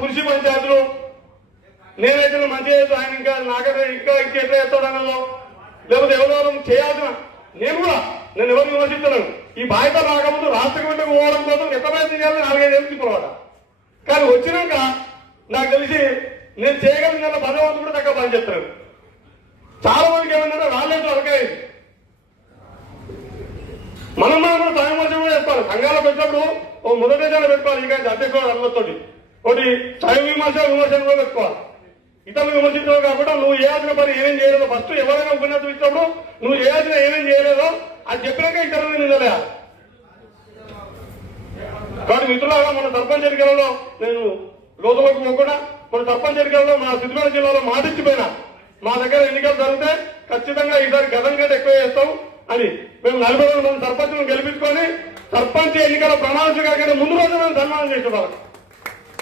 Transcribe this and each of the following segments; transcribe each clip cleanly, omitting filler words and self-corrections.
కృషి పంచాయతీలు నేనైతే మంచిగా చేస్తాను, ఆయన ఇంకా నాకైతే ఇంకా ఇంకెట్లా చేస్తాడు అన్నదో లేకపోతే ఎవరెవరు చేయాల్సిన నేను ఎవరు విమర్శిస్తున్నాను. ఈ బాధ్యత రాకముందు రాష్ట్ర కమిటీకి పోవడం కోసం ఎక్కడైనా చేయాలని 4-5 ఏళ్ళు తిప్పవాడ. కానీ వచ్చినాక నాకు తెలిసి నేను చేయగలిగిన పదవంతు కూడా తగ్గ పని చెప్తాను. చాలా మందికి ఏమన్నా రాలేదు అరకాయింది. మనం కూడా స్వయం కూడా చెప్పాలి. సంఘాలు పెట్టినప్పుడు ఓ మొదటి పెట్టుకోవాలి. ఇక అధ్యక్షుడు అందరితోటి ఒకటి స్వయం విమర్శను కూడా పెట్టుకోవాలి. ఇతరులు విమర్శించడం కాకుండా నువ్వు చేయాల్సిన పని ఏమేం చేయలేదో ఫస్ట్ ఎవరైనా ఉపన్యాసం ఇచ్చినప్పుడు నువ్వు చేయాల్సిన ఏమేం చేయలేదో అది చెప్పినాక ఇతరులు నిందలేయాలి. కాబట్టి మిత్రులారా, మన సర్పంచ్ ఎన్నికలలో నేను లోతులకు పోకుండా మన సర్పంచ్ ఎన్నికలలో మా సిద్దిపేట జిల్లాలో మాటిచ్చిపోయినా మా దగ్గర ఎన్నికలు జరిగితే ఖచ్చితంగా ఈసారి గతం కంటే ఎక్కువ చేస్తాం అని మేము 40 మంది సర్పంచ్లను గెలిపించుకొని సర్పంచ్ ఎన్నికల ప్రమాణ స్వీకారం ముందు రోజు మేము సన్మానం చేసేవాళ్ళం.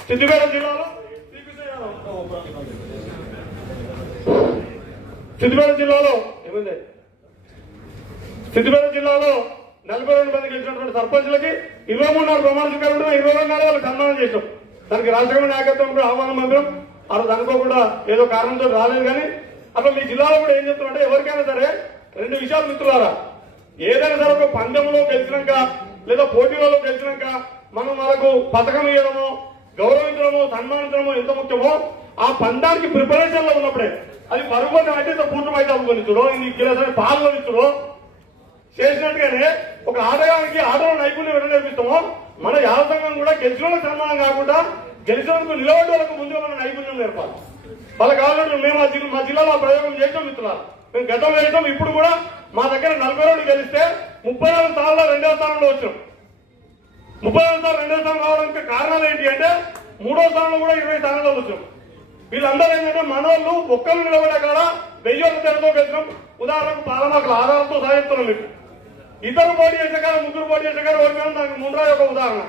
సిద్దిపేట జిల్లాలో సిద్దిపేట జిల్లాలో 42 మంది గెలిచినటువంటి సర్పంచ్లకి 23 నాడు ప్రమాణ స్వీకారం 22 నాడు వాళ్ళకి సన్మానం చేసాం. దానికి రాష్ట్ర నాయకత్వం కూడా ఆహ్వానం పంపాం. ఆ రోజు అనుకోకుండా ఏదో కారణంతో రాలేదు. కానీ అసలు మీ జిల్లాలో కూడా ఏం చెప్తున్నారంటే ఎవరికైనా సరే 2 విషయాలు మిత్రులారా, ఏదైనా సరే ఒక పందెంలో గెలిచినాక లేదా పోటీలలో గెలిచినాక మనం వాళ్ళకు పథకం ఇవ్వడమో గౌరవించడమో సన్మానించడమో ఎంత ముఖ్యమో ఆ పందానికి ప్రిపరేషన్ లో ఉన్నప్పుడే అది పరుగుని అంటే పూర్ణమైతే అనుకునిచ్చుడో ఇది పాల్గొనిచ్చుడో చేసినట్టుగానే ఒక ఆటలో నైపుణ్యం ఎట్లా నేర్పిస్తామో మన యావ సంఘం కూడా గెలిచిన సన్మానం కాకుండా గెలిచినందుకు నిలబడి వాళ్ళకు ముందుగా మన నైపుణ్యం నేర్పాలి. వాళ్ళకి కావాలంటే మేము మా జిల్లాలో ప్రయోగం చేసాం మిత్రులారా. మేము గతం వేసాం. ఇప్పుడు కూడా మా దగ్గర 42 గెలిస్తే 34 స్థానాల్లో 2వ స్థానంలో వచ్చాం. 34 సార్లు 2వ స్థానం రావడానికి కారణాలు ఏంటి అంటే 3వ స్థానంలో కూడా 20 స్థానాల్లో వచ్చాం. వీళ్ళందరూ ఏంటంటే మనోళ్ళు ఒక్కరు నిలబడే కాడ 1000 తెరతో గెలిచాం. ఉదాహరణకు పాలమాకుల ఆధారంతో సాధిస్తున్నాం. మీకు ఇద్దరు పోటీ చేసే కాడ 3 పోటీ చేసే కాడ ఓడిపోయాం. దానికి ముందర ఒక ఉదాహరణ.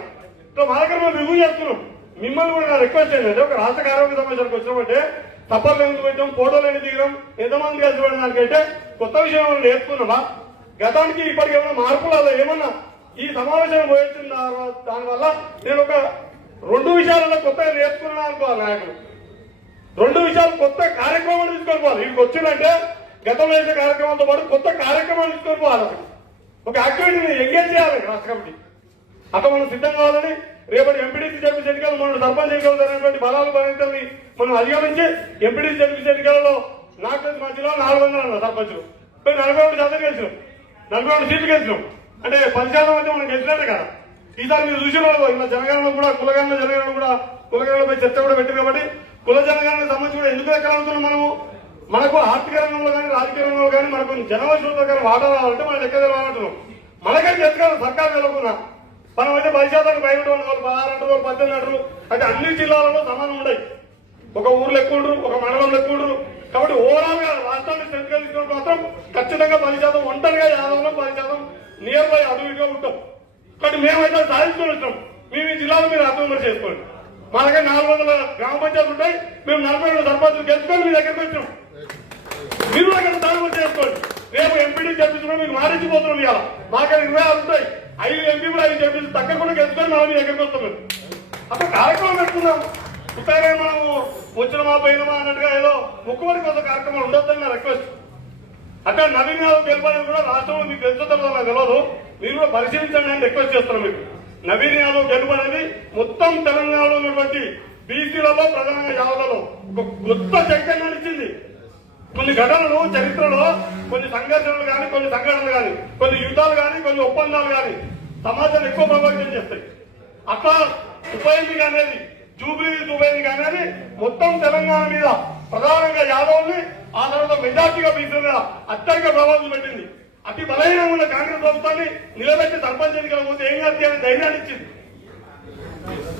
ఇట్లా మా దగ్గర మేము రివ్యూ చేస్తున్నాం. మిమ్మల్ని కూడా నా రిక్వెస్ట్ ఏంటంటే ఒక రాష్ట్ర కార్యవర్గ సమావేశానికి వచ్చినామంటే తప్పర్లు ఎందుకు పెట్టాం, ఫోటోలు ఎందుకు దిగడం, ఎంతమంది కలిసి దానికంటే కొత్త విషయం ఏమైనా నేర్చుకున్నామా, గతానికి ఇప్పటికి ఏమైనా మార్పులు అలా ఏమన్నా ఈ సమావేశం పోయించిన దానివల్ల నేను ఒక 2 విషయాలలో కొత్తగా నేర్చుకున్నాను అనుకోవాలి. నాయకులు 2 విషయాలు కొత్త కార్యక్రమాలు తీసుకొని పోవాలి. వీళ్ళకి వచ్చిందంటే గతంలో వేసే కార్యక్రమంతో పాటు కొత్త కార్యక్రమాలు తీసుకొని పోవాలి. ఒక యాక్టివిటీని ఎంగేజ్ చేయాలి రాష్ట్ర కమిటీ. అట్లా మనం సిద్ధం కావాలని రేపటి ఎంపీడీసీ జడ్పీ ఎన్నికలు మనం సర్పంచ్ ఎన్నికలు జరిగినటువంటి బలాలు బలహీనతల్ని మనం అధిగమించి ఎంపీడీసీ జడ్పీ ఎన్నికలలో నాకు మా జిల్లాలో 400 అన్నారు సర్పంచులు. 42% గెలిచినాం. 42 సీట్లు గెలిచినాం. అంటే 10% అయితే మనం గెలిచినట్టే కదా. ఈసారి మీరు చూసిన ఇలా జనగణన కూడా కులగణన జనగణన కూడా కులగణనపై చర్చ కూడా పెట్టింది. కాబట్టి కుల జనగణనకు సంబంధించి కూడా ఎందుకు ఎక్కడుతున్నాం మనము, మనకు ఆర్థిక రంగంలో కానీ రాజకీయ రంగంలో కానీ మనకు జనవసరులతో కానీ వాటా రావాలంటే మనం లెక్క తెలవాలంటున్నాం. మనకైతే చెప్తారు సర్కారు తెలవకుండా. మనం అయితే 10% పైన 16 అంటారు 18 అంటారు. అంటే అన్ని జిల్లాలలో సమానం ఉన్నాయి. ఒక ఊర్లో ఎక్కువ ఉండరు, ఒక మండలంలో ఎక్కువ ఉండరు. కాబట్టి ఓవరాల్ గా రాష్ట్రాన్ని స్ట్రెంత్ కలిగినప్పుడు మాత్రం ఖచ్చితంగా 10% ఒంటరిగా యాదవ్లో 10% నియర్ బై అటు ఇటుగా ఉంటాం. కాబట్టి మేమైతే సాధించుకొని వచ్చాం. మేము ఈ జిల్లాలో మీరు అర్థం చేసుకోండి. మా దగ్గర 400 గ్రామ పంచాయతీలు ఉంటాయి. మేము 42 సర్పంచులు గెలుచుకొని మీ దగ్గరికి వచ్చాం. మీరు దగ్గర దాని చేసుకోండి. రేపు ఎంపీడీ చెప్పించుకున్నా మీకు మారించిపోతున్నాం. ఇవాళ మాకు 26 ఉంటాయి. 5 ఎంపీలు 5 చెప్పించి తగ్గకుండా గెలుచుకొని మనం మీ దగ్గరికి వస్తాం. మేము అప్పుడు కార్యక్రమం పెట్టుకుందాం. ఇప్పుడే మనము వచ్చిన మా పోయినమా అన్నట్టుగా ఏదో ముక్కుబడి కోసం కార్యక్రమాలు ఉండొద్దని నా రిక్వెస్ట్. అక్కడ నవీన్ యాదవ్ గెలపడానికి కూడా రాష్ట్రంలో మీకు తెలుస్తుందో నాకు తెలియదు. మీరు కూడా పరిశీలించండి అని రిక్వెస్ట్ చేస్తున్నాం. మీకు నవీన్ యాదవ్ గెలుపు అనేది మొత్తం తెలంగాణలో ఉన్నటువంటి బీసీలలో ప్రధానంగా యాదవులలో ఒక కొత్త చైతన్యాన్ని ఇచ్చింది. కొన్ని ఘటనలు చరిత్రలో కొన్ని సంఘర్షణలు కానీ కొన్ని సంఘటనలు కానీ కొన్ని యుద్ధాలు కానీ కొన్ని ఒప్పందాలు కానీ సమాజాన్ని ఎక్కువ ప్రభావితం చేస్తాయి. అట్లా ఉప ఎన్నిక అనేది జూబ్లీ ఉప ఎన్నిక అనేది మొత్తం తెలంగాణ మీద ప్రధానంగా యాదవుల్ని ఆ తర్వాత మెజార్టీగా బీసీల మీద అత్యధిక ప్రభావం పెట్టింది. అతి బలహీనంగా ఉన్న కాంగ్రెస్ ప్రభుత్వాన్ని నిలబెట్టి సర్పంచ్ ఎన్నికల ముందు ఏం చేయాలని ధైర్యాన్ని ఇచ్చింది.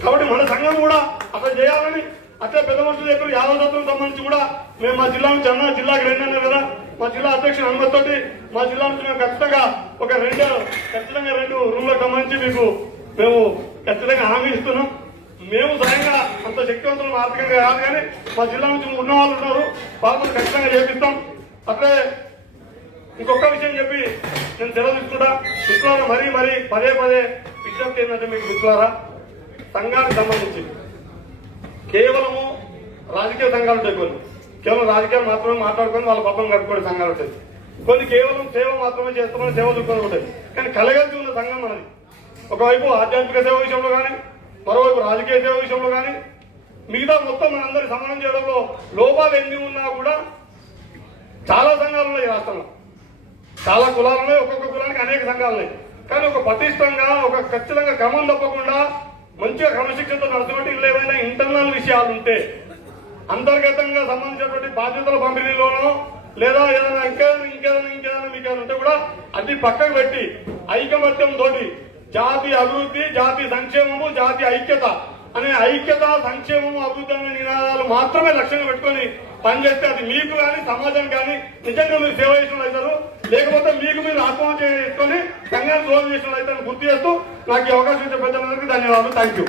కాబట్టి మన సంఘం కూడా అట్లా చేయాలని అట్లా పెద్ద మనుషులు చెప్పారు. యాదవ జాతులకు సంబంధించి కూడా మేము మా జిల్లా నుంచి జిల్లాకి 2 అన్నారు కదా. మా జిల్లా అధ్యక్షుడు అనుమతితోటి మా జిల్లా నుంచి మేము ఖచ్చితంగా ఒక 2 రూమ్లకు సంబంధించి మీకు మేము ఖచ్చితంగా హామీ ఇస్తున్నాం. మేము స్వయంగా అంత శక్తివంతులు ఆర్థికంగా కాదు కానీ మా జిల్లా నుంచి ఉన్న వాళ్ళు ఉన్నారు. వాళ్ళని ఖచ్చితంగా చేపిస్తాం. అట్లే ఇంకొక విషయం చెప్పి నేను సెలవు తీసుకుంటా. మిత్రులారా పదే విజ్ఞప్తి ఏంటంటే మీకు మిత్రులారా సంఘానికి సంబంధించి కేవలము రాజకీయ సంఘాలు ఉంటాయి, కొన్ని కేవలం రాజకీయాలు మాత్రమే మాట్లాడుకొని వాళ్ళ పబ్బం కట్టుకునే సంఘాలు ఉంటాయి, కొన్ని కేవలం సేవ మాత్రమే చేస్తామని సేవ దృక్పథం ఉంటాయి. కానీ కలగలిసి ఉన్న సంఘం మనది. ఒకవైపు ఆధ్యాత్మిక సేవ విషయంలో కానీ, మరోవైపు రాజకీయ సేవ విషయంలో కానీ, మిగతా మొత్తం మనందరి సమానం చేయడంలో లోపాలు ఎన్ని ఉన్నా కూడా చాలా సంఘాలు ఉన్నాయి ఈ రాష్ట్రంలో. చాలా కులాలు ఉన్నాయి, ఒక్కొక్క కులానికి అనేక సంఘాలు ఉన్నాయి. కానీ ఒక పటిష్టంగా, ఒక ఖచ్చితంగా క్రమం తప్పకుండా మంచిగా క్రమశిక్షణతో నడుచుకుంటే ఇల్లు ఏమైనా ఇంటర్నల్ విషయాలు ఉంటే అంతర్గతంగా సంబంధించినటువంటి బాధ్యతల పంపిణీలోనో లేదా ఏదైనా ఇంకేదైనా మీకేదైనా ఉంటే కూడా అది పక్కకు పెట్టి ఐకమత్యం తోటి జాతి అభివృద్ధి, జాతి సంక్షేమము, జాతి ఐక్యత అనే ఐక్యత, సంక్షేమము, అభివృద్ధి అనే నినాదాలు మాత్రమే లక్ష్యంగా పెట్టుకొని పనిచేస్తే అది మీకు కానీ సమాజం కానీ నిజంగా మీరు సేవ చేసిన అవుతారు. లేకపోతే మీకు మీరు ఆత్మహత్య చేసుకొని సంఘాన్ని దూరం చేసిన అవుతారని గుర్తు చేస్తూ నాకు ఈ అవకాశం ఇచ్చే పెద్దలందరికీ ధన్యవాదాలు. Thank you.